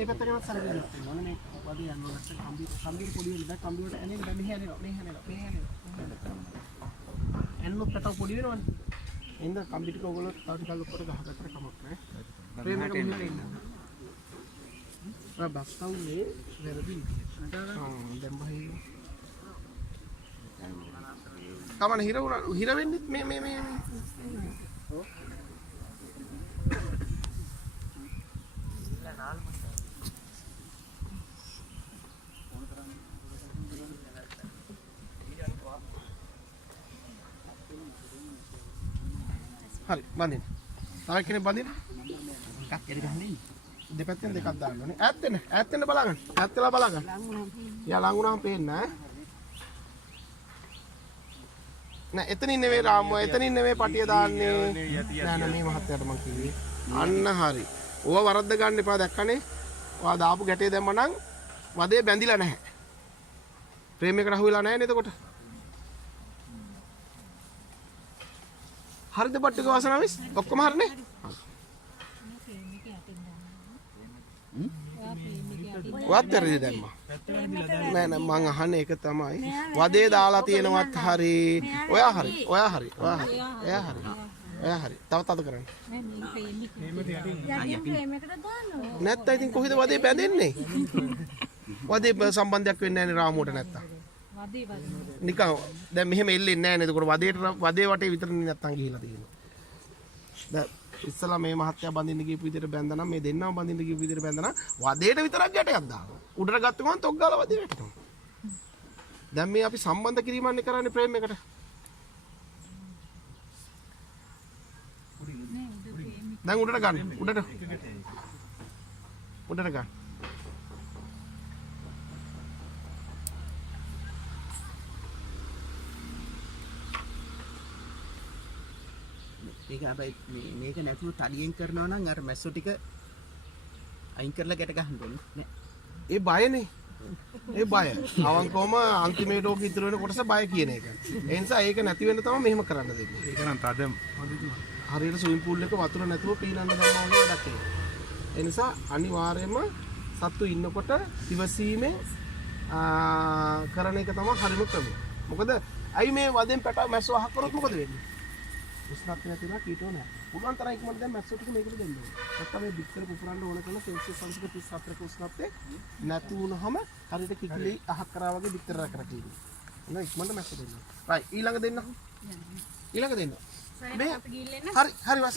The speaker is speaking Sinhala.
මේ පැත්තට යනත් සරගෙන යන්න ඕනේ මේ වදී යන්න ඕනේ කම්බියට පොඩි වෙන්න බෑ කම්බියට එන්නේ දැන් මෙහෙ යනවා එන්නොත් පැටව පොඩි වෙනවනේ එහෙනම් කම්බි ටික ඔයගොල්ලෝ තව ටිකක් ලොකුට ගහගත්තට කමක් නැහැ ප්‍රේම එක මෙහෙ ඉන්න බස්තවුනේ වැරදි දැන් බහේ කමන හිර වෙන්නේ මේ ඔව් හරි බඳින්න. තව කෙනෙක් බඳින්න. එකක් එර ගහන්නේ. දෙපැත්තෙන් දෙකක් දාන්න ඕනේ. ඈත් වෙන්න බලගන්න. ඈත් වෙලා බලගන්න. යා ලඟුණාම පේන්නේ නෑ. එතනින් නෙවෙයි රාමුව. එතනින් නෙවෙයි පටිය දාන්නේ. නෑ මේ මහත්තයාට මං කිව්වේ. අන්න හරි. ඕව වරද්ද ගන්න එපා දැක්කනේ. ඔයා දාපු ගැටේ දැම්ම නම් වදේ බැඳිලා නැහැ. ප්‍රේමයකට අහු වෙලා නැහැ නේද එතකොට? හරිද බට්ටක වාසනාවෙස් ඔක්කොම හරිනේ ඔයත් හරිද දැම්මා නෑ නෑ මං අහන්නේ ඒක තමයි වදේ දාලා තියෙනවත් හරි ඔයා හරි තව තද කරන්න නැත්නම් ඉතින් කොහෙද වදේ බැඳෙන්නේ වදේ සම්බන්ධයක් වෙන්නේ නැහැ නේ රාමුවට නැත්තම් නිකන් දැන් මෙහෙම එල්ලෙන්නේ නැහැ නේද? ඒකට වදේ වටේ විතරනේ නැත්තම් ගිහිලා තියෙන්නේ. දැන් ඉස්සලා මේ මහත්තයා බඳින්න ගිහපු විදිහට බැඳනනම් මේ දෙන්නම බඳින්න ගිහපු විදිහට බැඳනනම් වදේට විතරක් ගැටයක් දානවා. උඩට ගත්ත ගමන් තොක් ගාලා වදේ වැටෙනවා. දැන් මේ අපි සම්බන්ධ කිරීමන්නේ කරන්නේ ප්‍රේම එකට. දැන් උඩට ගන්න. උඩට ගන්න. ඒක හැබැයි මේක නැතුව තලියෙන් කරනවා නම් අර මැස්සෝ ටික අයින් කරලා ගැට ගන්න ඕනේ නෑ. ඒ බයනේ. ඒ බය. අවංකවම අන්තිමේට ඕක ඉතුරු වෙන කොටස බය කියන එක. ඒ නිසා ඒක නැති වෙන්න තමයි මෙහෙම කරන්න දෙන්නේ. ඒක නම් තද හරියට ස්විමින් පූල් එක වතුර නැතුව පීනන්න ගන්නවා වගේ වැඩක් ඒක. ඒ නිසා අනිවාර්යයෙන්ම සත්තු ඉන්නකොට ඉවසීමෙන් කරන එක තමයි හරිම ක්‍රමය. මොකද අයි මේ වදෙන් පැටව මැස්සෝ අහක් කරොත් මොකද වෙන්නේ? උස්නත් නැතිලා කීටෝ නෑ. පුළුවන් තරම් ඉක්මනට දැන් මැස්සෝ ටික මේකට දෙන්න ඕනේ. නැත්නම් මේ බිත්තර පුපුරන්න ඕන කරන සෙල්සියස් අංශක 34ක උස්නත්තේ නැති වුණාම හරියට කිකිලි අහක් කරා වගේ බිත්තර රැකලා තියෙනවා. එහෙනම් ඉක්මනට මැස්සෝ දෙන්න. රයිට් ඊළඟ දෙන්න. ඊළඟ දෙන්න. මේ හරි වස